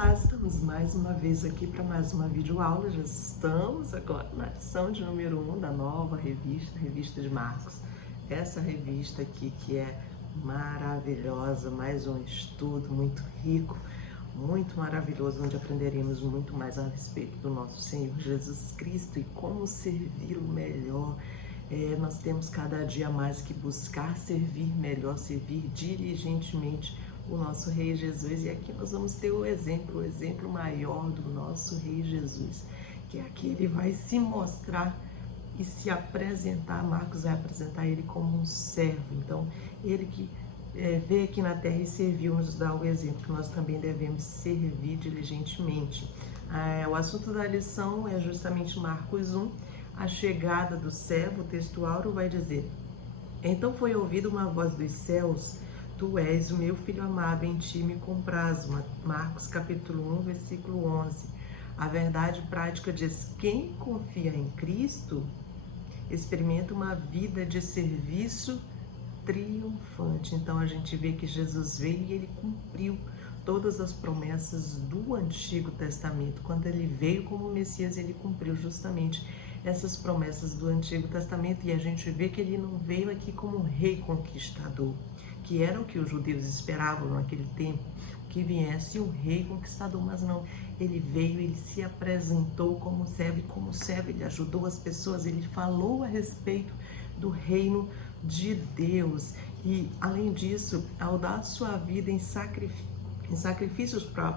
Olá, estamos mais uma vez aqui para mais uma videoaula. Já estamos agora na edição de número 1 da nova revista, Revista de Marcos. Essa revista aqui que é maravilhosa, mais um estudo muito rico, muito maravilhoso, onde aprenderemos muito mais a respeito do nosso Senhor Jesus Cristo e como servi-lo melhor. Nós temos cada dia mais que buscar servir melhor, servir diligentemente o nosso Rei Jesus, e aqui nós vamos ter o exemplo maior do nosso Rei Jesus, que aqui ele vai se mostrar e se apresentar. Marcos vai apresentar ele como um servo. Então, ele que veio aqui na terra e serviu, nos dá o exemplo que nós também devemos servir diligentemente. O assunto da lição é justamente Marcos 1, a chegada do servo. O texto áureo vai dizer: então foi ouvida uma voz dos céus: Tu és o meu filho amado, em ti me comprazo. Marcos capítulo 1, versículo 11. A verdade prática diz: quem confia em Cristo experimenta uma vida de serviço triunfante. Então a gente vê que Jesus veio e ele cumpriu todas as promessas do Antigo Testamento. Quando ele veio como Messias, ele cumpriu justamente essas promessas do Antigo Testamento, e a gente vê que ele não veio aqui como um rei conquistador, que era o que os judeus esperavam naquele tempo, que viesse um rei conquistador, mas não, ele veio, ele se apresentou como servo, e como servo ele ajudou as pessoas, ele falou a respeito do reino de Deus, e além disso, ao dar sua vida em sacrifícios para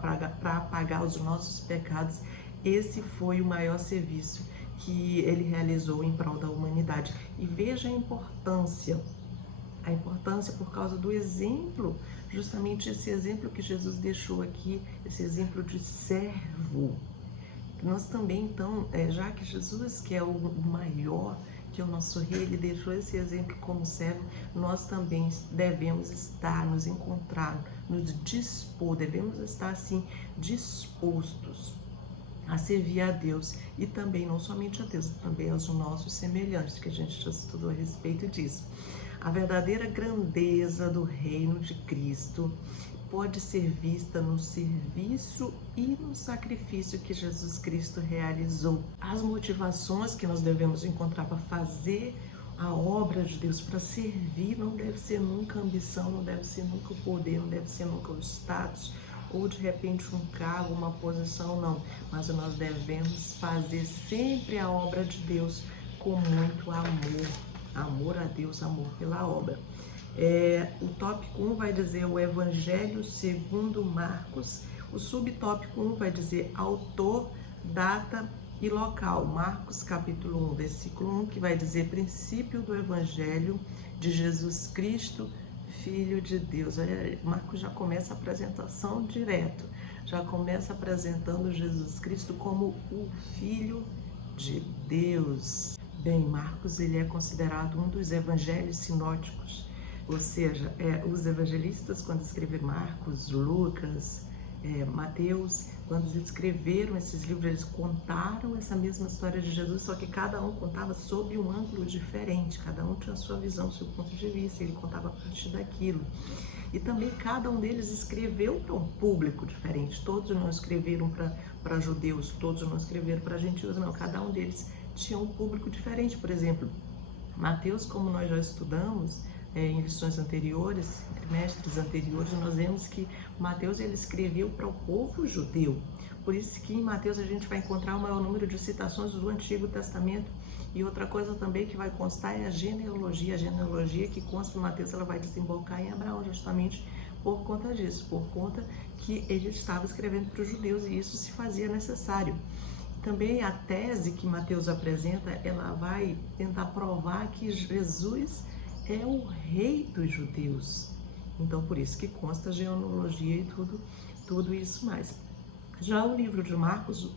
pagar os nossos pecados, esse foi o maior serviço que ele realizou em prol da humanidade. E veja a importância por causa do exemplo, justamente esse exemplo que Jesus deixou aqui, esse exemplo de servo. Nós também, então, já que Jesus, que é o maior, que é o nosso rei, ele deixou esse exemplo como servo, nós também devemos estar, nos encontrar, nos dispor, devemos estar assim, dispostos a servir a Deus, e também não somente a Deus, também aos nossos semelhantes, que a gente já estudou a respeito disso. A verdadeira grandeza do reino de Cristo pode ser vista no serviço e no sacrifício que Jesus Cristo realizou. As motivações que nós devemos encontrar para fazer a obra de Deus, para servir, não deve ser nunca a ambição, não deve ser nunca o poder, não deve ser nunca o status, ou de repente um cargo, uma posição, não. Mas nós devemos fazer sempre a obra de Deus com muito amor. Amor a Deus, amor pela obra. O tópico 1 vai dizer o Evangelho segundo Marcos. O subtópico 1 vai dizer autor, data e local. Marcos capítulo 1, versículo 1, que vai dizer princípio do Evangelho de Jesus Cristo, Filho de Deus. Olha, Marcos já começa a apresentação direto, já começa apresentando Jesus Cristo como o Filho de Deus. Bem, Marcos ele é considerado um dos evangelhos sinóticos, ou seja, os evangelistas, quando escreveram Marcos, Lucas, Mateus, quando eles escreveram esses livros, eles contaram essa mesma história de Jesus, só que cada um contava sob um ângulo diferente, cada um tinha a sua visão, seu ponto de vista, ele contava a partir daquilo. E também cada um deles escreveu para um público diferente, todos não escreveram para judeus, todos não escreveram para gentios, não, cada um deles tinha um público diferente. Por exemplo, Mateus, como nós já estudamos em lições anteriores, trimestres anteriores, nós vemos que Mateus ele escreveu para o povo judeu. Por isso que em Mateus a gente vai encontrar o maior número de citações do Antigo Testamento. E outra coisa também que vai constar é a genealogia. A genealogia que consta em Mateus, ela vai desembocar em Abraão, justamente por conta disso, por conta que ele estava escrevendo para os judeus, e isso se fazia necessário. Também a tese que Mateus apresenta, ela vai tentar provar que Jesus é o rei dos judeus. Então, por isso que consta a genealogia e tudo isso mais. Já o livro de Marcos,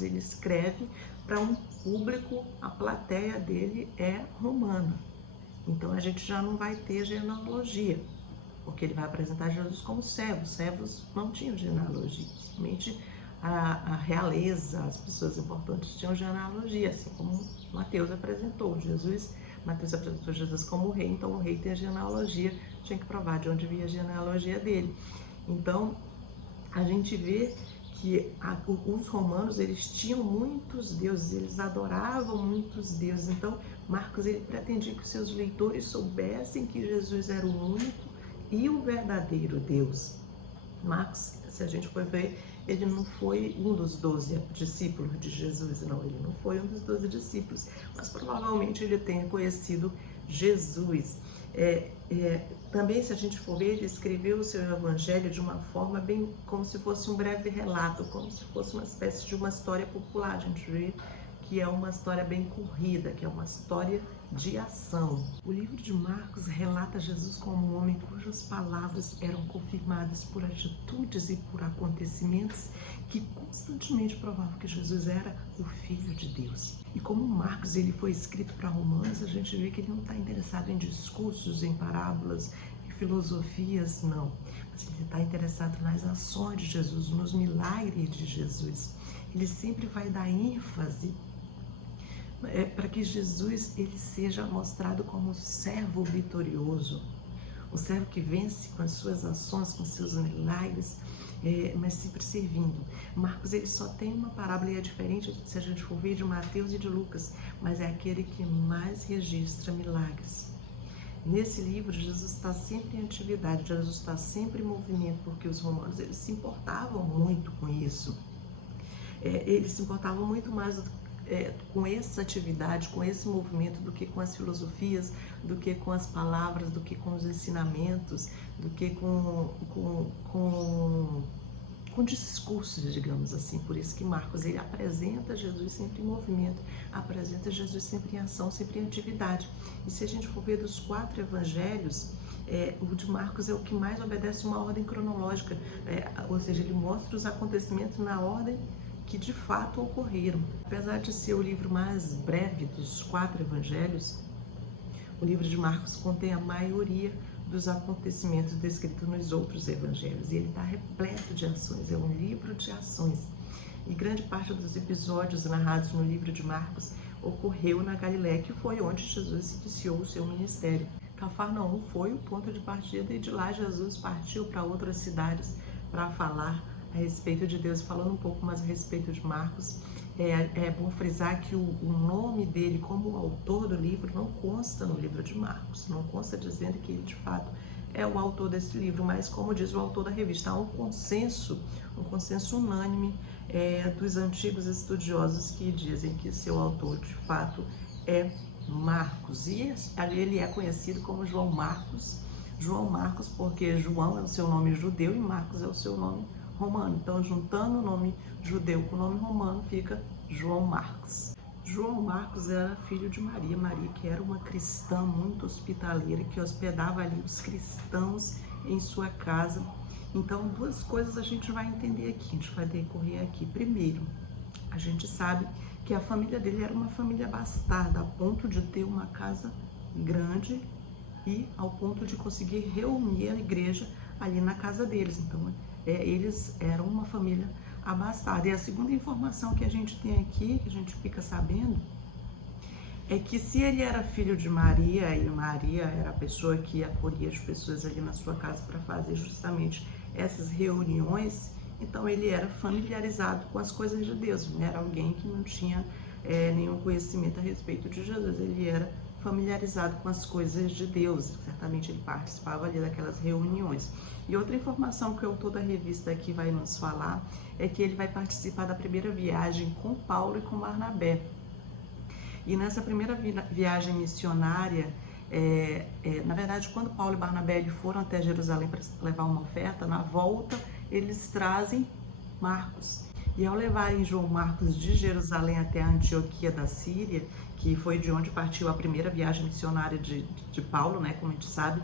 ele escreve para um público, a plateia dele é romana. Então, a gente já não vai ter genealogia, porque ele vai apresentar Jesus como servo. Servos não tinham genealogia, somente a realeza, as pessoas importantes tinham genealogia, assim como Mateus apresentou Jesus. Mateus apresentou Jesus como rei, então o rei tem a genealogia, tinha que provar de onde vinha a genealogia dele. Então, a gente vê que os romanos, eles tinham muitos deuses, eles adoravam muitos deuses. Então, Marcos, ele pretendia que os seus leitores soubessem que Jesus era o único e o verdadeiro Deus. Marcos, se a gente for ver, ele não foi um dos 12 discípulos de Jesus, não, ele não foi um dos 12 discípulos, mas provavelmente ele tenha conhecido Jesus. Também, se a gente for ver, ele escreveu o seu evangelho de uma forma bem como se fosse um breve relato, como se fosse uma espécie de uma história popular. A gente vê que é uma história bem corrida, que é uma história de ação. O livro de Marcos relata Jesus como um homem cujas palavras eram confirmadas por atitudes e por acontecimentos que constantemente provavam que Jesus era o Filho de Deus. E como Marcos ele foi escrito para romanos, a gente vê que ele não está interessado em discursos, em parábolas, em filosofias, não. Mas ele está interessado nas ações de Jesus, nos milagres de Jesus. Ele sempre vai dar ênfase para que Jesus ele seja mostrado como um servo vitorioso, um servo que vence com as suas ações, com seus milagres, mas sempre servindo. Marcos ele só tem uma parábola e é diferente se a gente for ver de Mateus e de Lucas, mas é aquele que mais registra milagres. Nesse livro, Jesus está sempre em atividade, Jesus está sempre em movimento, porque os romanos eles se importavam muito com isso. Eles se importavam muito mais com essa atividade, com esse movimento, do que com as filosofias, do que com as palavras, do que com os ensinamentos, do que com discursos, digamos assim. Por isso que Marcos ele apresenta Jesus sempre em movimento, apresenta Jesus sempre em ação, sempre em atividade. E se a gente for ver dos 4 evangelhos, o de Marcos é o que mais obedece uma ordem cronológica, ou seja, ele mostra os acontecimentos na ordem que de fato ocorreram. Apesar de ser o livro mais breve dos 4 evangelhos, o livro de Marcos contém a maioria dos acontecimentos descritos nos outros evangelhos. E ele está repleto de ações, é um livro de ações. E grande parte dos episódios narrados no livro de Marcos ocorreu na Galiléia, que foi onde Jesus iniciou o seu ministério. Cafarnaum foi o ponto de partida e de lá Jesus partiu para outras cidades para falar a respeito de Deus. Falando um pouco mais a respeito de Marcos, é bom frisar que o nome dele como autor do livro não consta no livro de Marcos, não consta dizendo que ele de fato é o autor desse livro, mas como diz o autor da revista, há um consenso unânime dos antigos estudiosos que dizem que seu autor de fato é Marcos, e ele é conhecido como João Marcos porque João é o seu nome judeu e Marcos é o seu nome romano. Então, juntando o nome judeu com o nome romano, fica João Marcos. João Marcos era filho de Maria, que era uma cristã muito hospitaleira, que hospedava ali os cristãos em sua casa. Então, 2 coisas a gente vai entender aqui, a gente vai decorrer aqui. Primeiro, a gente sabe que a família dele era uma família bastarda, a ponto de ter uma casa grande e ao ponto de conseguir reunir a igreja ali na casa deles. Então, eles eram uma família abastada. E a segunda informação que a gente tem aqui, que a gente fica sabendo, é que se ele era filho de Maria, e Maria era a pessoa que acolhia as pessoas ali na sua casa para fazer justamente essas reuniões, então ele era familiarizado com as coisas de Deus, não era alguém que não tinha nenhum conhecimento a respeito de Jesus, ele era familiarizado com as coisas de Deus, certamente ele participava ali daquelas reuniões. E outra informação que o autor da revista aqui vai nos falar é que ele vai participar da primeira viagem com Paulo e com Barnabé. E nessa primeira viagem missionária, na verdade, quando Paulo e Barnabé foram até Jerusalém para levar uma oferta, na volta eles trazem Marcos. E ao levarem João Marcos de Jerusalém até a Antioquia da Síria, que foi de onde partiu a primeira viagem missionária de Paulo, né, como a gente sabe,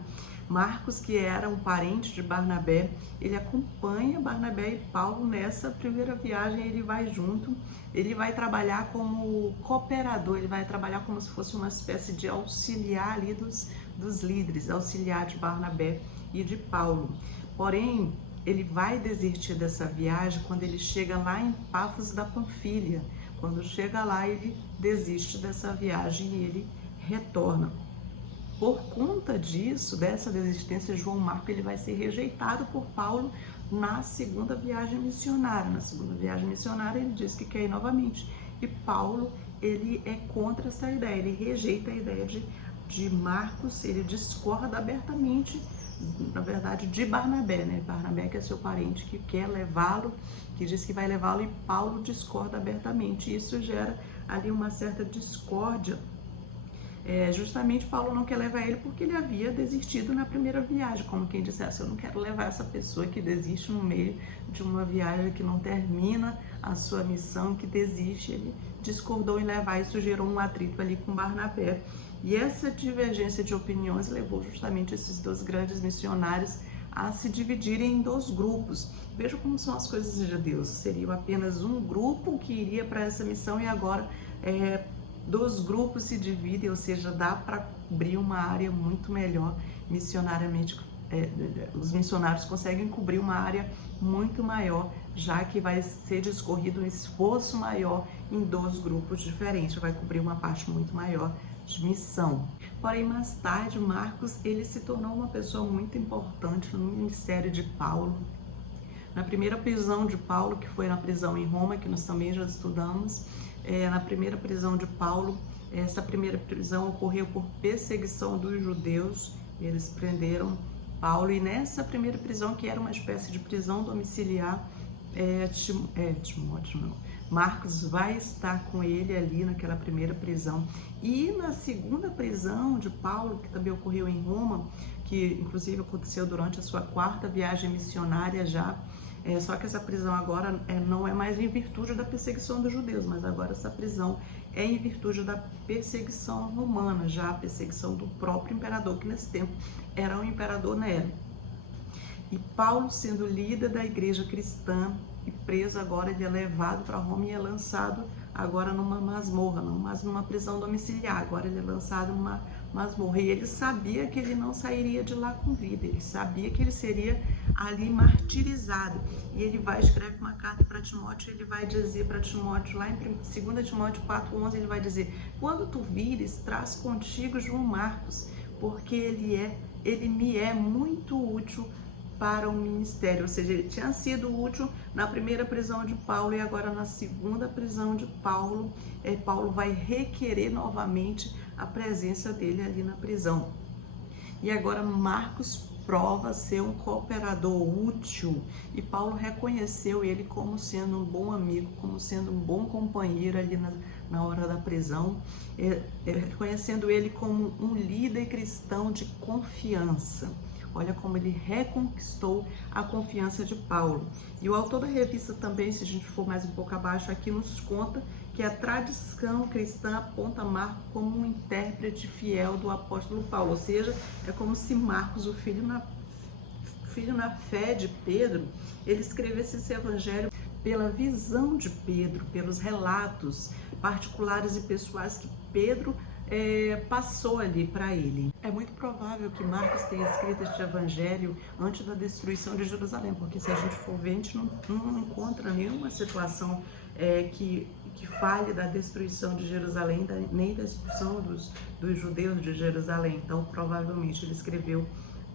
Marcos, que era um parente de Barnabé, ele acompanha Barnabé e Paulo nessa primeira viagem, ele vai junto, ele vai trabalhar como cooperador, ele vai trabalhar como se fosse uma espécie de auxiliar ali dos líderes, auxiliar de Barnabé e de Paulo. Porém, ele vai desistir dessa viagem quando ele chega lá em Pafos da Panfilha. Quando chega lá, ele desiste dessa viagem e ele retorna. Por conta disso, dessa desistência, João Marcos ele vai ser rejeitado por Paulo na segunda viagem missionária. Na segunda viagem missionária ele diz que quer ir novamente. E Paulo, ele é contra essa ideia, ele rejeita a ideia de Marcos, ele discorda abertamente, na verdade, de Barnabé, né? Barnabé, que é seu parente, que quer levá-lo, que diz que vai levá-lo, e Paulo discorda abertamente. Isso gera ali uma certa discórdia. Justamente Paulo não quer levar ele porque ele havia desistido na primeira viagem, como quem dissesse, eu não quero levar essa pessoa que desiste no meio de uma viagem, que não termina a sua missão, que desiste. Ele discordou em levar, isso gerou um atrito ali com Barnabé. E essa divergência de opiniões levou justamente esses dois grandes missionários a se dividirem em dois grupos. Veja como são as coisas de Deus. Seria apenas um grupo que iria para essa missão, e agora dois grupos se dividem, ou seja, dá para cobrir uma área muito melhor missionariamente. Os missionários conseguem cobrir uma área muito maior, já que vai ser discorrido um esforço maior em dois grupos diferentes, vai cobrir uma parte muito maior de missão. Porém, mais tarde, Marcos, ele se tornou uma pessoa muito importante no ministério de Paulo. Na primeira prisão de Paulo, que foi na prisão em Roma, que nós também já estudamos, na primeira prisão de Paulo, essa primeira prisão ocorreu por perseguição dos judeus. Eles prenderam Paulo, e nessa primeira prisão, que era uma espécie de prisão domiciliar, Marcos vai estar com ele ali naquela primeira prisão. E na segunda prisão de Paulo, que também ocorreu em Roma, que inclusive aconteceu durante a sua quarta viagem missionária já, só que essa prisão agora não é mais em virtude da perseguição dos judeus, mas agora essa prisão é em virtude da perseguição romana, já a perseguição do próprio imperador, que nesse tempo era o imperador Nero. E Paulo, sendo líder da igreja cristã e preso agora, ele é levado para Roma e é lançado agora numa masmorra, não mais numa prisão domiciliar, agora ele é lançado numa masmorra. E ele sabia que ele não sairia de lá com vida, ele sabia que ele seria ali martirizado. E ele vai escrever uma carta para Timóteo, ele vai dizer para Timóteo, lá em 2 Timóteo 4:11, ele vai dizer: quando tu vires, traz contigo João Marcos, porque ele me é muito útil para o ministério. Ou seja, ele tinha sido útil na primeira prisão de Paulo, e agora na segunda prisão de Paulo, Paulo vai requerer novamente a presença dele ali na prisão. E agora Marcos prova ser um cooperador útil, e Paulo reconheceu ele como sendo um bom amigo, como sendo um bom companheiro ali na hora da prisão, reconhecendo ele como um líder cristão de confiança. Olha como ele reconquistou a confiança de Paulo. E o autor da revista também, se a gente for mais um pouco abaixo aqui, nos conta que a tradição cristã aponta Marcos como um intérprete fiel do apóstolo Paulo. Ou seja, é como se Marcos, o filho na fé de Pedro, ele escrevesse esse evangelho pela visão de Pedro, pelos relatos particulares e pessoais que Pedro passou ali para ele. É muito provável que Marcos tenha escrito este evangelho antes da destruição de Jerusalém, porque se a gente for ver, a gente não encontra nenhuma situação que fale da destruição de Jerusalém, nem da expulsão dos judeus de Jerusalém. Então, provavelmente ele escreveu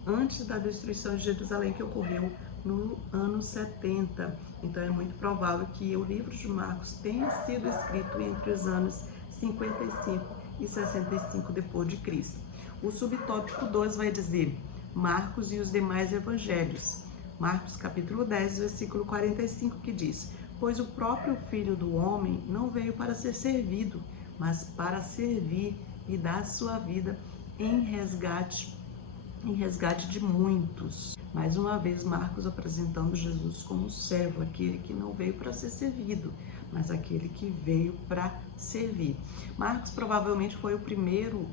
antes da destruição de Jerusalém, que ocorreu no ano 70. Então, é muito provável que o livro de Marcos tenha sido escrito entre os anos 55 e 65 depois de Cristo. O subtópico 2 vai dizer Marcos e os demais evangelhos. Marcos capítulo 10, versículo 45, que diz: pois o próprio Filho do Homem não veio para ser servido, mas para servir e dar sua vida em resgate de muitos. Mais uma vez, Marcos apresentando Jesus como servo, aquele que não veio para ser servido, mas aquele que veio para servir. Marcos provavelmente foi o primeiro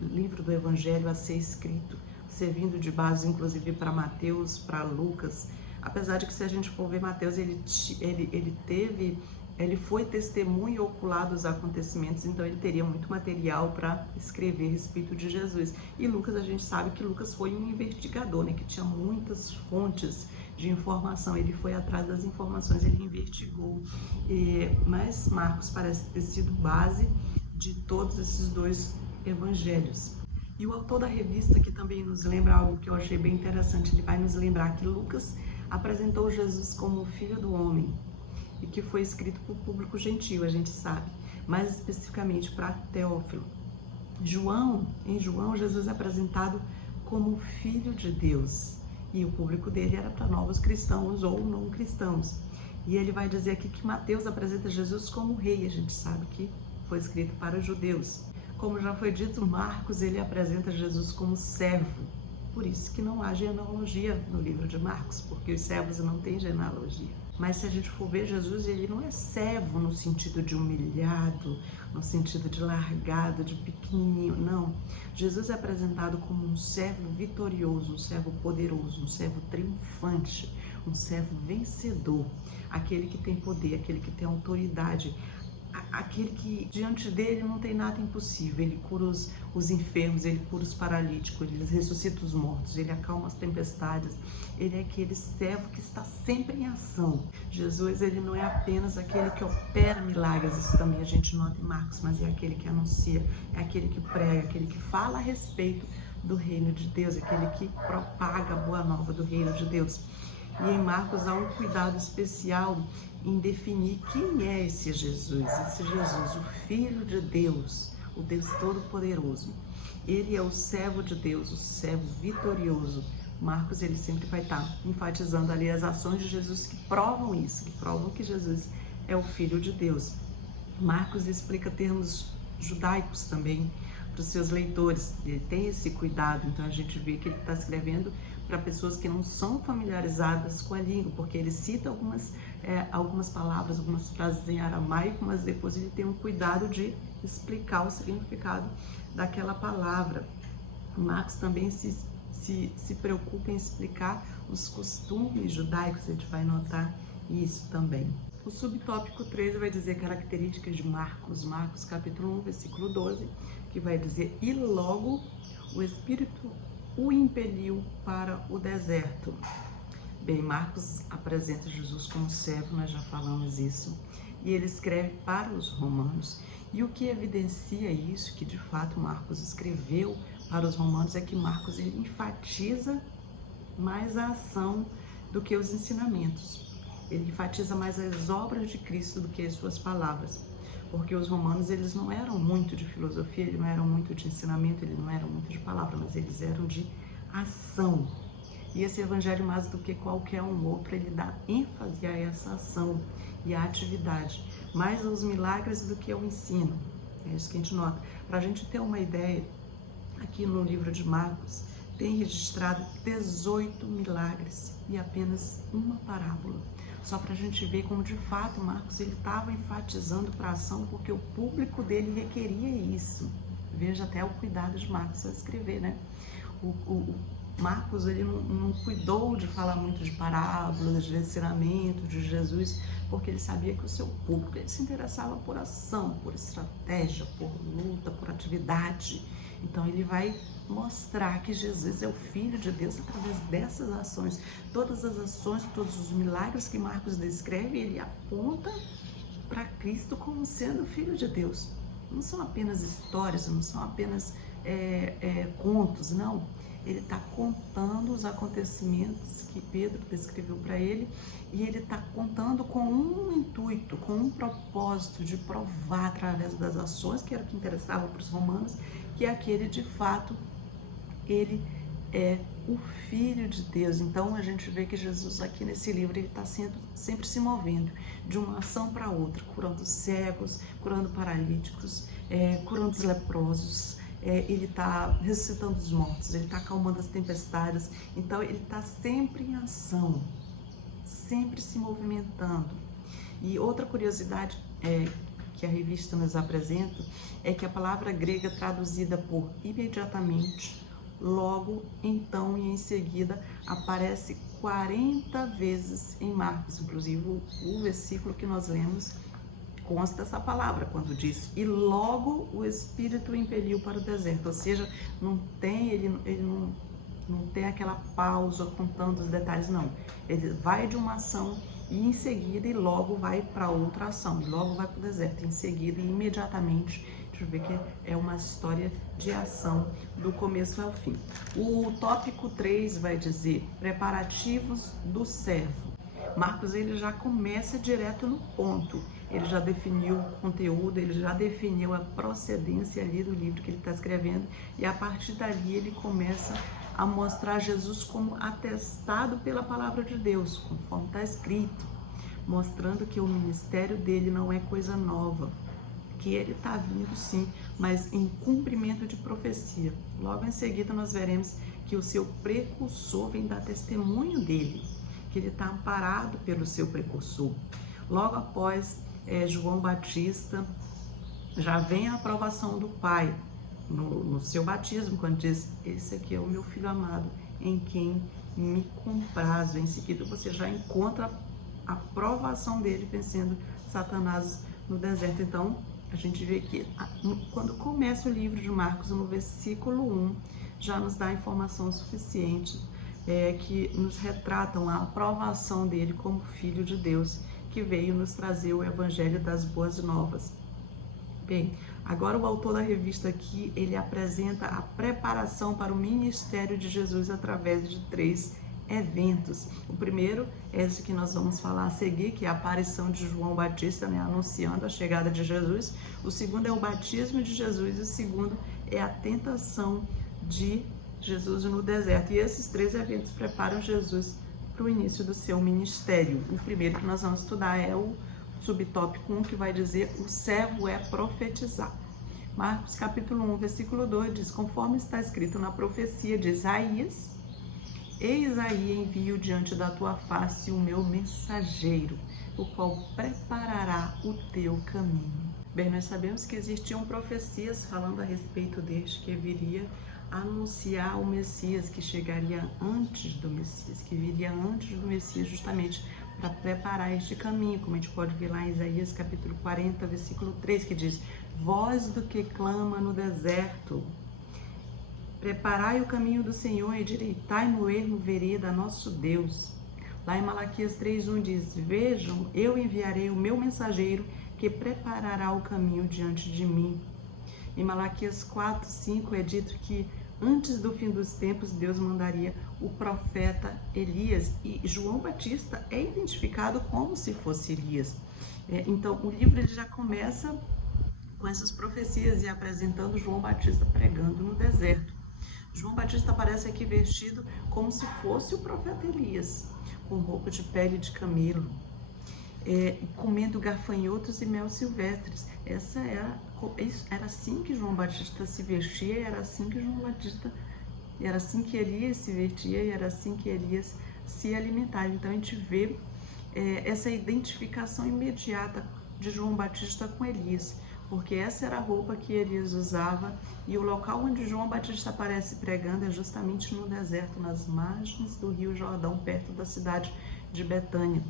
livro do Evangelho a ser escrito, servindo de base inclusive para Mateus, para Lucas. Apesar de que, se a gente for ver Mateus, ele foi testemunha ocular dos acontecimentos, então ele teria muito material para escrever a respeito de Jesus. E Lucas, a gente sabe que Lucas foi um investigador, né, que tinha muitas fontes de informação, ele foi atrás das informações, ele investigou. Mas Marcos parece ter sido base de todos esses dois evangelhos. E o autor da revista, que também nos lembra algo que eu achei bem interessante, ele vai nos lembrar que Lucas apresentou Jesus como o Filho do Homem e que foi escrito para o público gentil, a gente sabe, mais especificamente para Teófilo. Em João, Jesus é apresentado como Filho de Deus e o público dele era para novos cristãos ou não cristãos. E ele vai dizer aqui que Mateus apresenta Jesus como rei, a gente sabe que foi escrito para os judeus. Como já foi dito, Marcos ele apresenta Jesus como servo. Por isso que não há genealogia no livro de Marcos, porque os servos não têm genealogia. Mas se a gente for ver, Jesus ele não é servo no sentido de humilhado, no sentido de largado, de pequenininho, não. Jesus é apresentado como um servo vitorioso, um servo poderoso, um servo triunfante, um servo vencedor, aquele que tem poder, aquele que tem autoridade, aquele que diante dele não tem nada impossível. Ele cura os enfermos, ele cura os paralíticos, ele ressuscita os mortos, ele acalma as tempestades. Ele é aquele servo que está sempre em ação. Jesus ele não é apenas aquele que opera milagres, isso também a gente nota em Marcos, mas é aquele que anuncia, é aquele que prega, aquele que fala a respeito do reino de Deus, é aquele que propaga a boa nova do reino de Deus. E em Marcos há um cuidado especial em definir quem é esse Jesus, o Filho de Deus, o Deus Todo-Poderoso. Ele é o servo de Deus, o servo vitorioso. Marcos ele sempre vai estar enfatizando ali as ações de Jesus que provam isso, que provam que Jesus é o Filho de Deus. Marcos explica termos judaicos também para os seus leitores, ele tem esse cuidado, então a gente vê que ele está escrevendo para pessoas que não são familiarizadas com a língua, porque ele cita algumas palavras, algumas frases em aramaico, mas depois ele tem um cuidado de explicar o significado daquela palavra. Marcos também se preocupa em explicar os costumes judaicos, a gente vai notar isso também. O subtópico 13 vai dizer características de Marcos, capítulo 1, versículo 12, que vai dizer: e logo o Espírito o impeliu para o deserto. Bem, Marcos apresenta Jesus como servo, nós já falamos isso, e ele escreve para os romanos. E o que evidencia isso, que de fato Marcos escreveu para os romanos, é que Marcos ele enfatiza mais a ação do que os ensinamentos. Ele enfatiza mais as obras de Cristo do que as suas palavras. Porque os romanos, eles não eram muito de filosofia, eles não eram muito de ensinamento, eles não eram muito de palavra, mas eles eram de ação. E esse evangelho, mais do que qualquer um outro, ele dá ênfase a essa ação e à atividade, mais aos milagres do que ao ensino. É isso que a gente nota. Para a gente ter uma ideia, aqui no livro de Marcos, tem registrado 18 milagres e apenas uma parábola. Só para a gente ver como de fato Marcos ele estava enfatizando para a ação, porque o público dele requeria isso. Veja até o cuidado de Marcos ao escrever, né? O Marcos ele não cuidou de falar muito de parábolas, de ensinamento de Jesus, porque ele sabia que o seu público ele se interessava por ação, por estratégia, por luta, por atividade. Então ele vai mostrar que Jesus é o Filho de Deus através dessas ações. Todas as ações, todos os milagres que Marcos descreve, ele aponta para Cristo como sendo o Filho de Deus. Não são apenas histórias, não são apenas contos, não. Ele está contando os acontecimentos que Pedro descreveu para ele, e ele está contando com um intuito, com um propósito de provar através das ações, que era o que interessava para os romanos, que aquele de fato, ele é o Filho de Deus. Então a gente vê que Jesus aqui nesse livro, ele está sempre se movendo de uma ação para outra, curando cegos, curando paralíticos, curando os leprosos, ele está ressuscitando os mortos, ele está acalmando as tempestades. Então ele está sempre em ação, sempre se movimentando. E outra curiosidade que a revista nos apresenta é que a palavra grega traduzida por imediatamente, logo, então e em seguida aparece 40 vezes em Marcos. Inclusive o versículo que nós lemos consta essa palavra quando diz: e logo o Espírito o impeliu para o deserto. Ou seja, ele não tem aquela pausa contando os detalhes, não. Ele vai de uma ação e em seguida e logo vai para outra ação, e logo vai para o deserto, em seguida e imediatamente gente vê que é uma história de ação do começo ao fim. O tópico 3 vai dizer preparativos do servo. Marcos ele já começa direto no ponto. Ele já definiu o conteúdo, ele já definiu a procedência ali do livro que ele está escrevendo, e a partir dali ele começa a mostrar Jesus como atestado pela palavra de Deus, conforme está escrito, mostrando que o ministério dele não é coisa nova, que ele está vindo sim, mas em cumprimento de profecia. Logo em seguida nós veremos que o seu precursor vem dar testemunho dele, que ele está amparado pelo seu precursor. Logo após João Batista, já vem a aprovação do Pai no seu batismo, quando diz: esse aqui é o meu filho amado, em quem me comprazo. Em seguida você já encontra a aprovação dele vencendo Satanás no deserto. Então a gente vê que quando começa o livro de Marcos, no versículo 1, já nos dá informação suficiente que nos retratam a aprovação dele como filho de Deus, que veio nos trazer o evangelho das boas novas. Bem, agora o autor da revista aqui, ele apresenta a preparação para o ministério de Jesus através de 3 eventos. O primeiro é esse que nós vamos falar a seguir, que é a aparição de João Batista, anunciando a chegada de Jesus. O segundo é o batismo de Jesus, e o segundo é a tentação de Jesus no deserto. E esses 3 eventos preparam Jesus para o início do seu ministério. O primeiro que nós vamos estudar é o subtópico 1, que vai dizer: o servo é profetizar. Marcos capítulo 1, versículo 2 diz: conforme está escrito na profecia de Isaías: eis aí envio diante da tua face o meu mensageiro, o qual preparará o teu caminho. Bem, nós sabemos que existiam profecias falando a respeito deste que viria anunciar o Messias, que chegaria antes do Messias, que viria antes do Messias, justamente para preparar este caminho, como a gente pode ver lá em Isaías capítulo 40, versículo 3, que diz: voz do que clama no deserto, preparai o caminho do Senhor e endireitai no ermo vereda nosso Deus. Lá em Malaquias 3:1 diz: vejam, eu enviarei o meu mensageiro, que preparará o caminho diante de mim. Em Malaquias 4:5 é dito que antes do fim dos tempos Deus mandaria o profeta Elias, e João Batista é identificado como se fosse Elias. Então o livro ele já começa com essas profecias e apresentando João Batista pregando no deserto. João Batista aparece aqui vestido como se fosse o profeta Elias, com roupa de pele de camelo, comendo gafanhotos e mel silvestres. Era assim que João Batista se vestia, era assim que Elias se vestia, e era assim que Elias se alimentava. Então a gente vê essa identificação imediata de João Batista com Elias, porque essa era a roupa que Elias usava, e o local onde João Batista aparece pregando é justamente no deserto, nas margens do Rio Jordão, perto da cidade de Betânia.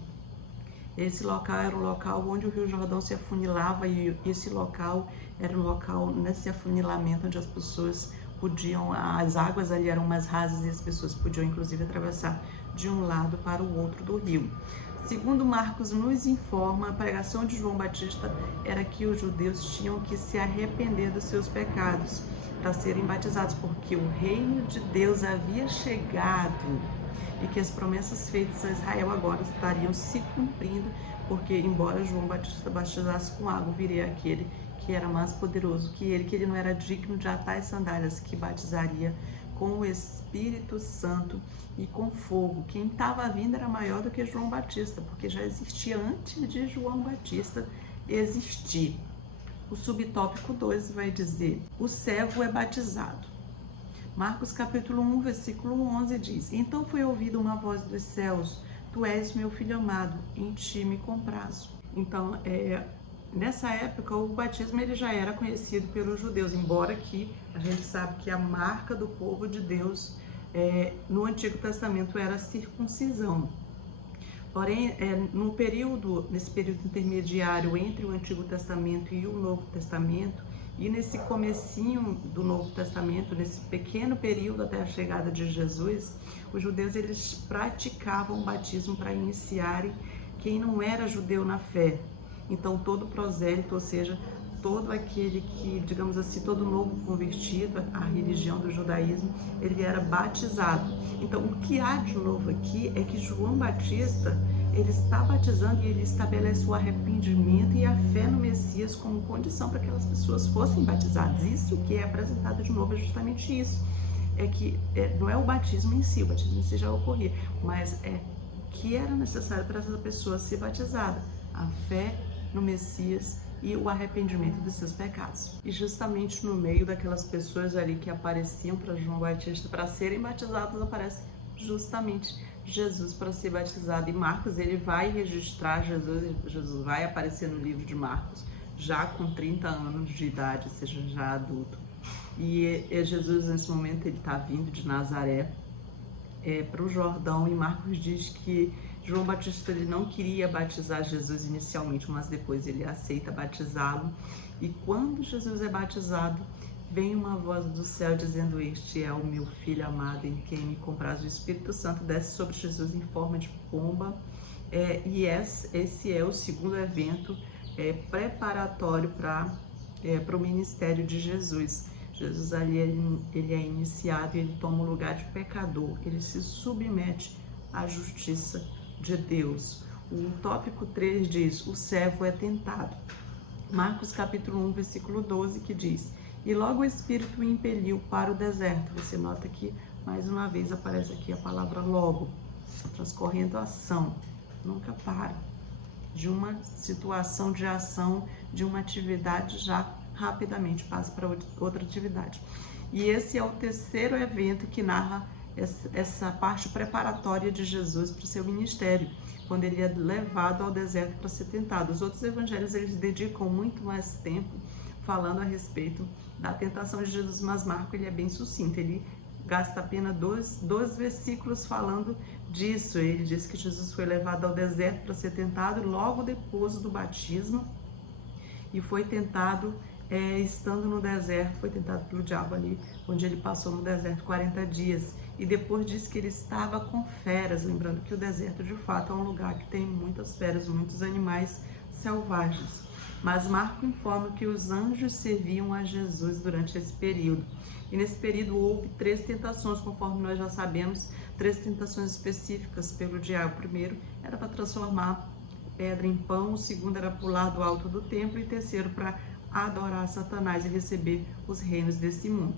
Esse local era o local onde o Rio Jordão se afunilava, e esse local era um local nesse afunilamento onde as pessoas podiam, as águas ali eram mais rasas e as pessoas podiam inclusive atravessar de um lado para o outro do rio. Segundo Marcos nos informa, a pregação de João Batista era que os judeus tinham que se arrepender dos seus pecados para serem batizados, porque o reino de Deus havia chegado e que as promessas feitas a Israel agora estariam se cumprindo, porque embora João Batista batizasse com água, viria aquele que era mais poderoso que ele não era digno de atar as sandálias, que batizaria com o Espírito Santo e com fogo. Quem estava vindo era maior do que João Batista, porque já existia antes de João Batista existir. O subtópico 2 vai dizer: o servo é batizado. Marcos capítulo 1, versículo 11 diz: então foi ouvida uma voz dos céus: tu és meu filho amado, em ti me comprazo. Então, nessa época, o batismo ele já era conhecido pelos judeus, embora que a gente sabe que a marca do povo de Deus no Antigo Testamento era a circuncisão. Porém, nesse período intermediário entre o Antigo Testamento e o Novo Testamento, e nesse comecinho do Novo Testamento, nesse pequeno período até a chegada de Jesus, os judeus eles praticavam o batismo para iniciarem quem não era judeu na fé. Então todo prosélito, ou seja, todo aquele que, digamos assim, todo novo convertido à religião do judaísmo, ele era batizado. Então, o que há de novo aqui é que João Batista, ele está batizando e ele estabelece o arrependimento e a fé no Messias como condição para que aquelas pessoas fossem batizadas. Isso que é apresentado de novo é justamente isso. É que não é o batismo em si, o batismo em si já ocorria, mas é que era necessário para essa pessoa ser batizada, a fé no Messias e o arrependimento dos seus pecados. E justamente no meio daquelas pessoas ali que apareciam para João Batista para serem batizados, aparece justamente Jesus para ser batizado. E Marcos, ele vai registrar Jesus vai aparecer no livro de Marcos já com 30 anos de idade, ou seja, já adulto. E Jesus, nesse momento, ele está vindo de Nazaré para o Jordão, e Marcos diz que João Batista ele não queria batizar Jesus inicialmente, mas depois ele aceita batizá-lo. E quando Jesus é batizado, vem uma voz do céu dizendo: este é o meu filho amado em quem me compraz. O Espírito Santo desce sobre Jesus em forma de pomba, e esse é o segundo evento preparatório para o ministério de Jesus. Jesus ali ele é iniciado e ele toma o lugar de pecador, ele se submete à justiça de Deus. O tópico 3 diz: o servo é tentado. Marcos capítulo 1, versículo 12, que diz: e logo o Espírito o impeliu para o deserto. Você nota que mais uma vez aparece aqui a palavra logo, transcorrendo a ação, nunca para, de uma situação de ação, de uma atividade já rapidamente passa para outra atividade. E esse é o terceiro evento que narra essa parte preparatória de Jesus para o seu ministério, quando ele é levado ao deserto para ser tentado. Os outros evangelhos eles dedicam muito mais tempo falando a respeito da tentação de Jesus, mas Marcos ele é bem sucinto, ele gasta apenas dois versículos falando disso. Ele diz que Jesus foi levado ao deserto para ser tentado logo depois do batismo, e foi tentado estando no deserto, foi tentado pelo diabo ali, onde ele passou no deserto 40 dias, e depois diz que ele estava com feras, lembrando que o deserto de fato é um lugar que tem muitas feras, muitos animais selvagens. Mas Marcos informa que os anjos serviam a Jesus durante esse período. E nesse período houve 3 tentações, conforme nós já sabemos, 3 tentações específicas pelo diabo. O primeiro era para transformar pedra em pão, o segundo era pular do alto do templo, e o terceiro para adorar Satanás e receber os reinos desse mundo.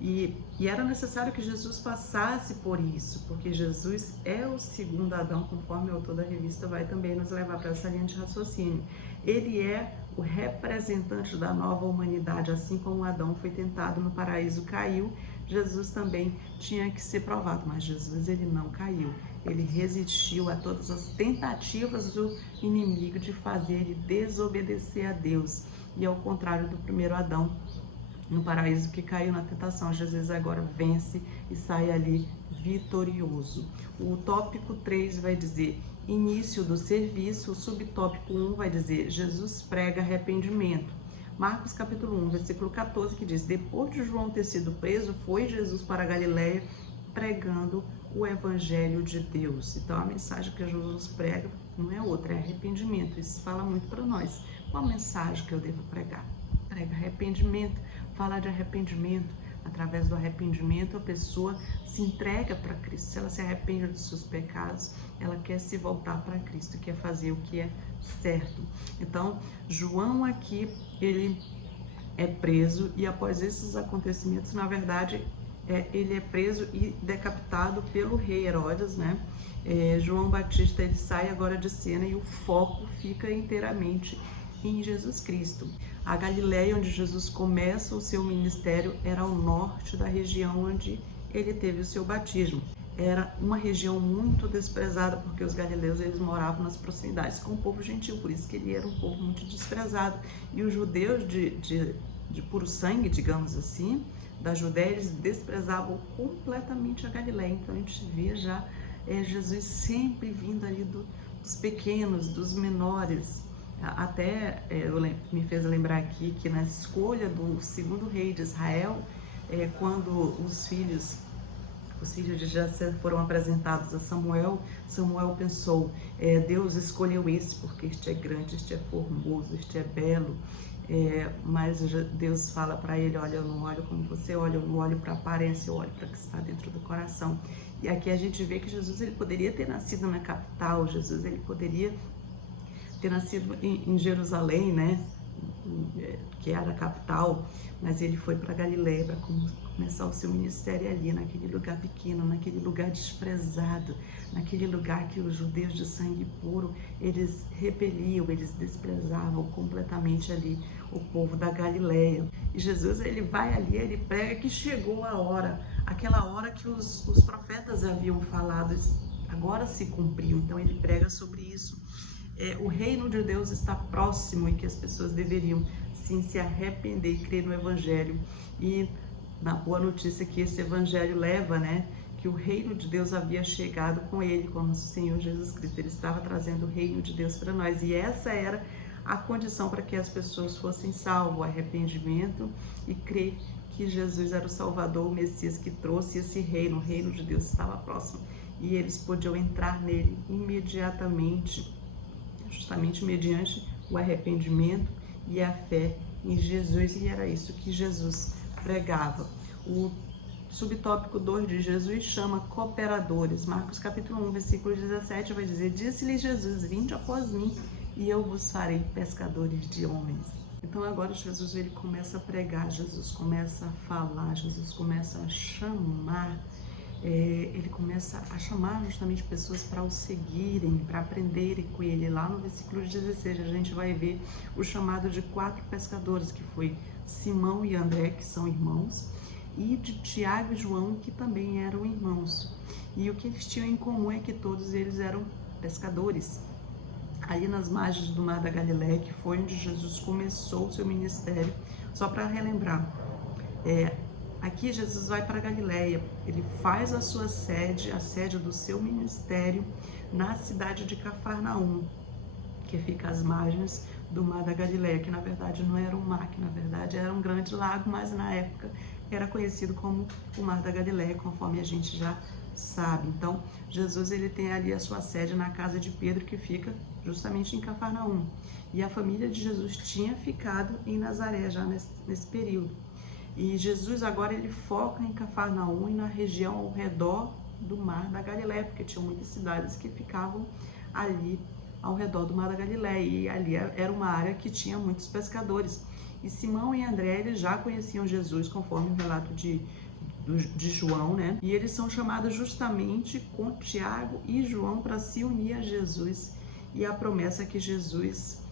E era necessário que Jesus passasse por isso, porque Jesus é o segundo Adão, conforme o autor da revista vai também nos levar para essa linha de raciocínio. Ele é o representante da nova humanidade, assim como Adão foi tentado no paraíso, caiu, Jesus também tinha que ser provado, mas Jesus ele não caiu, ele resistiu a todas as tentativas do inimigo de fazer ele desobedecer a Deus. E ao contrário do primeiro Adão, no paraíso que caiu na tentação, Jesus agora vence e sai ali vitorioso. O tópico 3 vai dizer início do serviço, o subtópico 1 vai dizer Jesus prega arrependimento. Marcos capítulo 1, versículo 14, que diz: depois de João ter sido preso, foi Jesus para a Galileia pregando o evangelho de Deus. Então a mensagem que Jesus prega não é outra, é arrependimento. Isso fala muito para nós. Qual a mensagem que eu devo pregar? Prega arrependimento, fala de arrependimento. Através do arrependimento, a pessoa se entrega para Cristo. Se ela se arrepende dos seus pecados, ela quer se voltar para Cristo, quer fazer o que é certo. Então, João aqui, ele é preso, e após esses acontecimentos, na verdade, ele é preso e decapitado pelo rei Herodes, né? João Batista, ele sai agora de cena e o foco fica inteiramente em Jesus Cristo. A Galileia, onde Jesus começa o seu ministério, era ao norte da região onde ele teve o seu batismo. Era uma região muito desprezada, porque os galileus eles moravam nas proximidades com o povo gentil, por isso que ele era um povo muito desprezado. E os judeus de puro sangue, digamos assim, da Judéia, eles desprezavam completamente a Galileia. Então a gente vê já Jesus sempre vindo ali dos pequenos, dos menores. Até me fez lembrar aqui que na escolha do segundo rei de Israel, quando os filhos de Jessé foram apresentados a Samuel, Samuel pensou, Deus escolheu esse porque este é grande, este é formoso, este é belo. Mas Deus fala para ele: olha, eu não olho como você olha, eu não olho para a aparência, eu olho para o que está dentro do coração. E aqui a gente vê que Jesus, ele poderia ter nascido na capital, Jesus, ele poderia ter nascido em Jerusalém, né, que era a capital, mas ele foi para Galileia para começar o seu ministério ali, naquele lugar pequeno, naquele lugar desprezado, naquele lugar que os judeus de sangue puro, eles repeliam, eles desprezavam completamente ali o povo da Galileia. E Jesus, ele vai ali, ele prega que chegou a hora, aquela hora que os profetas haviam falado, agora se cumpriu. Então ele prega sobre isso. O reino de Deus está próximo e que as pessoas deveriam sim se arrepender e crer no Evangelho. E na boa notícia que esse Evangelho leva, né, que o reino de Deus havia chegado com ele, com o nosso Senhor Jesus Cristo. Ele estava trazendo o reino de Deus para nós, e essa era a condição para que as pessoas fossem salvas: o arrependimento e crer que Jesus era o Salvador, o Messias que trouxe esse reino. O reino de Deus estava próximo e eles podiam entrar nele imediatamente, justamente mediante o arrependimento e a fé em Jesus. E era isso que Jesus pregava. O subtópico 2 de Jesus chama cooperadores. Marcos capítulo 1, versículo 17 vai dizer: disse-lhe Jesus: vinde após mim e eu vos farei pescadores de homens. Então agora Jesus, ele começa a pregar, Jesus começa a falar, Jesus começa a chamar, ele começa a chamar justamente pessoas para o seguirem, para aprenderem com ele. Lá no versículo 16 a gente vai ver o chamado de 4 pescadores, que foi Simão e André, que são irmãos, e de Tiago e João, que também eram irmãos. E o que eles tinham em comum é que todos eles eram pescadores. Ali nas margens do Mar da Galileia, que foi onde Jesus começou o seu ministério. Só para relembrar, aqui Jesus vai para a Galileia, ele faz a sua sede, a sede do seu ministério, na cidade de Cafarnaum, que fica às margens do Mar da Galileia, que na verdade não era um mar, que na verdade era um grande lago, mas na época era conhecido como o Mar da Galileia, conforme a gente já sabe. Então Jesus, ele tem ali a sua sede na casa de Pedro, que fica justamente em Cafarnaum, e a família de Jesus tinha ficado em Nazaré já nesse período. E Jesus agora, ele foca em Cafarnaum e na região ao redor do Mar da Galileia, porque tinham muitas cidades que ficavam ali ao redor do Mar da Galileia, e ali era uma área que tinha muitos pescadores. E Simão e André, eles já conheciam Jesus, conforme o relato de João, né? E eles são chamados justamente com Tiago e João para se unir a Jesus, e a promessa que Jesus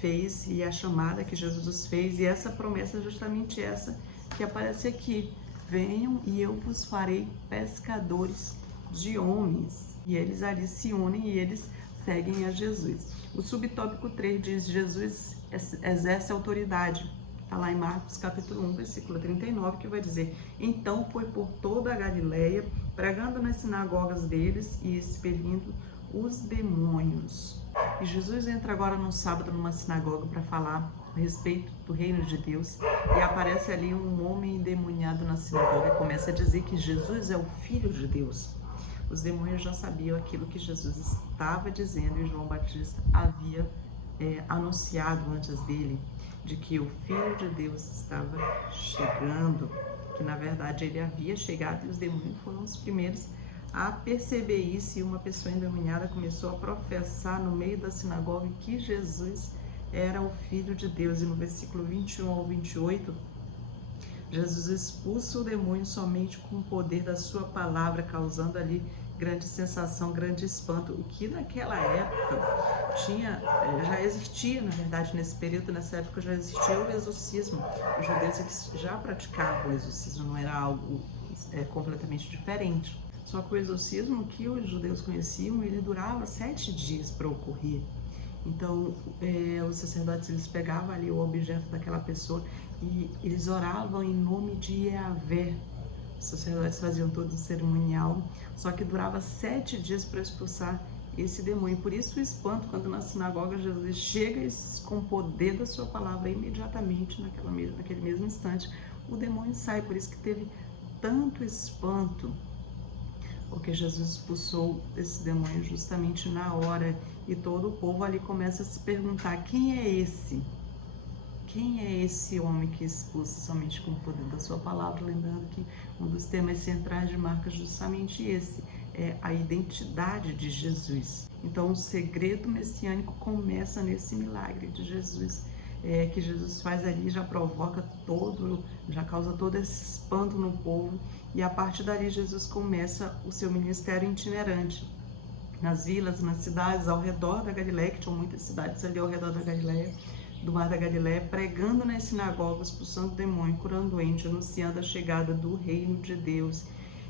fez, e a chamada que Jesus os fez. E essa promessa é justamente essa que aparece aqui: venham e eu vos farei pescadores de homens. E eles ali se unem e eles seguem a Jesus. O subtópico 3 diz: Jesus exerce autoridade. Está lá em Marcos capítulo 1, versículo 39, que vai dizer: então foi por toda a Galileia, pregando nas sinagogas deles e expelindo os demônios. E Jesus entra agora no sábado numa sinagoga para falar a respeito do reino de Deus, e aparece ali um homem endemoniado na sinagoga e começa a dizer que Jesus é o Filho de Deus. Os demônios já sabiam aquilo que Jesus estava dizendo, e João Batista havia anunciado antes dele, de que o Filho de Deus estava chegando, que na verdade ele havia chegado, e os demônios foram os primeiros a perceber isso. E uma pessoa endemoniada começou a professar no meio da sinagoga que Jesus era o Filho de Deus. E no versículo 21 ao 28, Jesus expulsa o demônio somente com o poder da sua palavra, causando ali grande sensação, grande espanto, o que naquela época já existia, na verdade, nesse período, nessa época já existia o exorcismo. Os judeus já praticavam o exorcismo, não era algo completamente diferente. Só que o exorcismo que os judeus conheciam, ele durava 7 dias para ocorrer. Então, os sacerdotes, eles pegavam ali o objeto daquela pessoa e eles oravam em nome de Yahvé. Os sacerdotes faziam todo o cerimonial, só que durava 7 dias para expulsar esse demônio. Por isso o espanto, quando na sinagoga Jesus chega com o poder da sua palavra, imediatamente, naquele mesmo instante, o demônio sai. Por isso que teve tanto espanto, porque Jesus expulsou esse demônio justamente na hora, e todo o povo ali começa a se perguntar: quem é esse? quem é esse homem que expulsa somente com o poder da sua palavra? Lembrando que um dos temas centrais de Marcos é justamente esse, é a identidade de Jesus. Então, o segredo messiânico começa nesse milagre de Jesus, que Jesus faz ali, já já causa todo esse espanto no povo, e a partir dali Jesus começa o seu ministério itinerante, nas vilas, nas cidades ao redor da Galileia, que tinham muitas cidades ali ao redor da Galileia, do Mar da Galileia, pregando nas sinagogas, expulsando demônio, curando doente, anunciando a chegada do reino de Deus.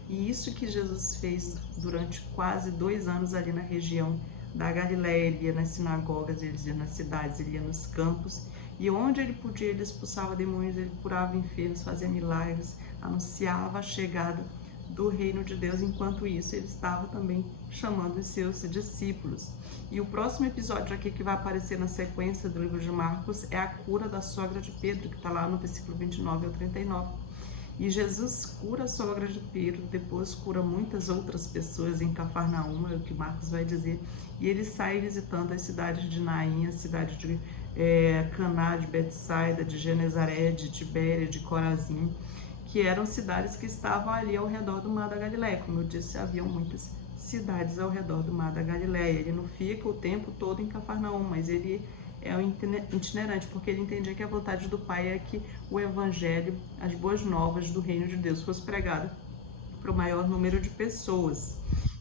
E isso que Jesus fez durante quase 2 anos ali na região da Galileia. Ele ia nas sinagogas, ele ia nas cidades, ele ia nos campos, e onde ele podia, ele expulsava demônios, ele curava enfermos, fazia milagres, anunciava a chegada do reino de Deus. Enquanto isso, ele estava também chamando os seus discípulos. E o próximo episódio aqui que vai aparecer na sequência do livro de Marcos é a cura da sogra de Pedro, que está lá no versículo 29 ao 39. E Jesus cura a sogra de Pedro, depois cura muitas outras pessoas em Cafarnaum, é o que Marcos vai dizer, e ele sai visitando as cidades de Naim, a cidade de Caná, de Betsaida, de Genezaré, de Tibéria, de Corazim, que eram cidades que estavam ali ao redor do Mar da Galileia. Como eu disse, haviam muitas cidades ao redor do Mar da Galileia. Ele não fica o tempo todo em Cafarnaum, mas ele é um itinerante, porque ele entendia que a vontade do Pai é que o Evangelho, as boas novas do reino de Deus, fosse pregado para o maior número de pessoas.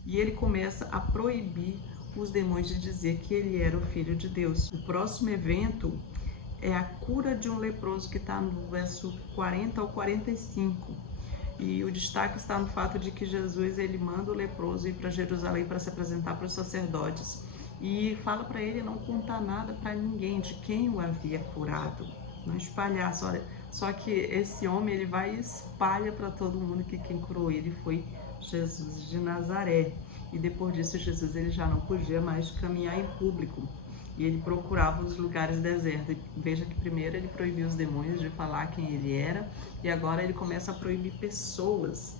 E ele começa a proibir os demônios de dizer que ele era o Filho de Deus. O próximo evento é a cura de um leproso, que está no verso 40 ao 45. E o destaque está no fato de que Jesus, ele manda o leproso ir para Jerusalém para se apresentar para os sacerdotes, e fala para ele não contar nada para ninguém de quem o havia curado, não espalhar. Só que esse homem, ele vai e espalha para todo mundo que quem curou ele foi Jesus de Nazaré. E depois disso, Jesus, ele já não podia mais caminhar em público, e ele procurava os lugares desertos. Veja que primeiro ele proibiu os demônios de falar quem ele era, e agora ele começa a proibir pessoas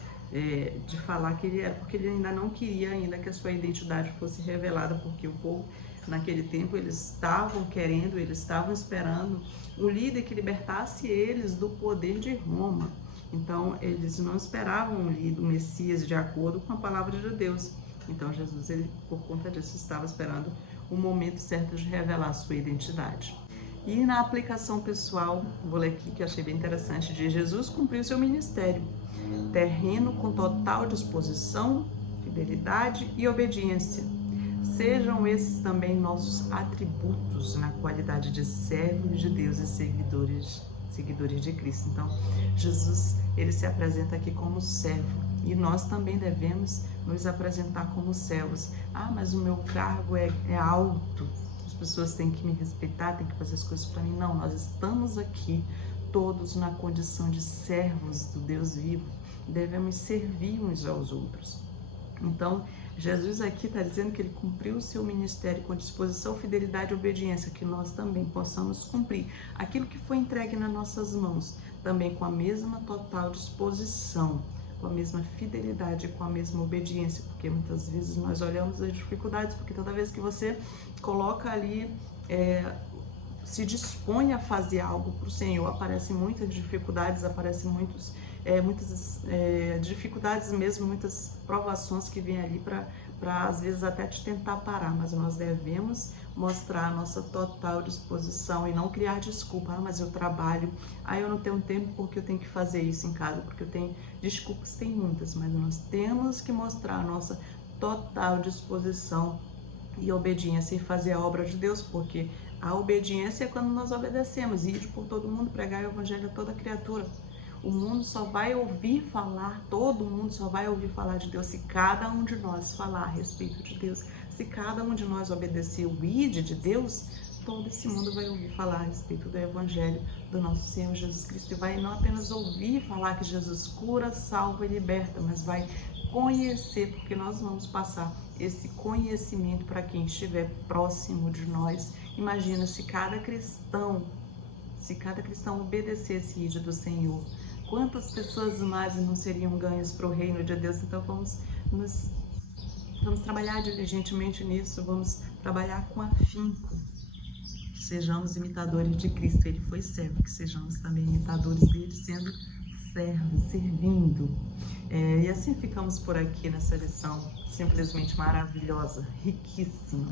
de falar que ele era, porque ele ainda não queria ainda que a sua identidade fosse revelada, porque o povo naquele tempo, eles estavam esperando um líder que libertasse eles do poder de Roma. Então eles não esperavam um líder, um Messias, de acordo com a palavra de Deus. Então Jesus, ele, por conta disso, estava esperando o momento certo de revelar a sua identidade. E na aplicação pessoal, vou ler aqui que achei bem interessante, de Jesus cumpriu seu ministério terreno com total disposição, fidelidade e obediência. Sejam esses também nossos atributos na qualidade de servos de Deus e seguidores de Cristo. Então, Jesus, ele se apresenta aqui como servo, e nós também devemos nos apresentar como servos. Ah, mas o meu cargo é alto, as pessoas têm que me respeitar, têm que fazer as coisas para mim. Não, nós estamos aqui todos na condição de servos do Deus vivo, devemos servir uns aos outros. Então, Jesus aqui está dizendo que ele cumpriu o seu ministério com disposição, fidelidade e obediência, que nós também possamos cumprir aquilo que foi entregue nas nossas mãos, também com a mesma total disposição, com a mesma fidelidade, com a mesma obediência, porque muitas vezes nós olhamos as dificuldades, porque toda vez que você coloca ali, se dispõe a fazer algo para o Senhor, aparecem muitas dificuldades, aparecem muitas dificuldades mesmo, muitas provações que vêm ali para às vezes até te tentar parar, mas nós devemos mostrar a nossa total disposição e não criar desculpa. Ah, mas eu trabalho, eu não tenho tempo porque eu tenho que fazer isso em casa, porque eu tenho desculpas, tem muitas, mas nós temos que mostrar a nossa total disposição e obediência e fazer a obra de Deus, porque a obediência é quando nós obedecemos, e ir por todo mundo, pregar o evangelho a toda criatura. O mundo só vai ouvir falar, todo mundo só vai ouvir falar de Deus se cada um de nós falar a respeito de Deus. Se cada um de nós obedecer o ide de Deus, todo esse mundo vai ouvir falar a respeito do evangelho do nosso Senhor Jesus Cristo, e vai não apenas ouvir falar que Jesus cura, salva e liberta, mas vai conhecer, porque nós vamos passar esse conhecimento para quem estiver próximo de nós. Imagina se cada cristão obedecesse o ídolo do Senhor, quantas pessoas mais não seriam ganhas para o reino de Deus? Então vamos trabalhar diligentemente nisso, vamos trabalhar com afinco, que sejamos imitadores de Cristo. Ele foi servo, que sejamos também imitadores dele, sendo servos, servindo. E assim ficamos por aqui nessa lição simplesmente maravilhosa, riquíssima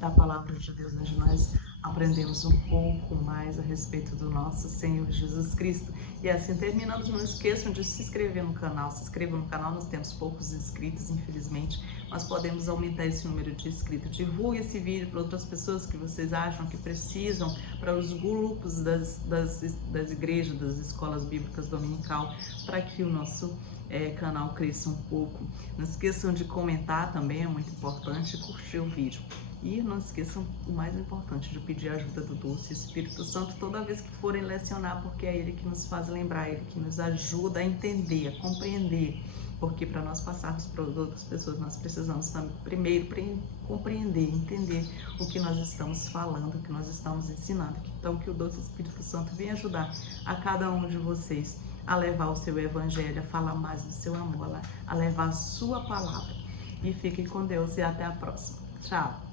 da palavra de Deus, onde nós aprendemos um pouco mais a respeito do nosso Senhor Jesus Cristo. E assim terminamos. Não esqueçam de se inscrever no canal. Se inscrevam no canal, nós temos poucos inscritos, infelizmente. Nós podemos aumentar esse número de inscritos. Divulgue esse vídeo para outras pessoas que vocês acham que precisam, para os grupos das igrejas, das escolas bíblicas dominical, para que o nosso canal cresça um pouco. Não esqueçam de comentar também, é muito importante, curtir o vídeo. E não esqueçam o mais importante, de pedir a ajuda do doce Espírito Santo toda vez que forem lecionar, porque é Ele que nos faz lembrar, Ele que nos ajuda a entender, a compreender. Porque para nós passarmos para outras pessoas, nós precisamos também, primeiro, compreender, entender o que nós estamos falando, o que nós estamos ensinando. Então, que o doce Espírito Santo venha ajudar a cada um de vocês a levar o seu evangelho, a falar mais do seu amor, a levar a sua palavra. E fiquem com Deus e até a próxima. Tchau!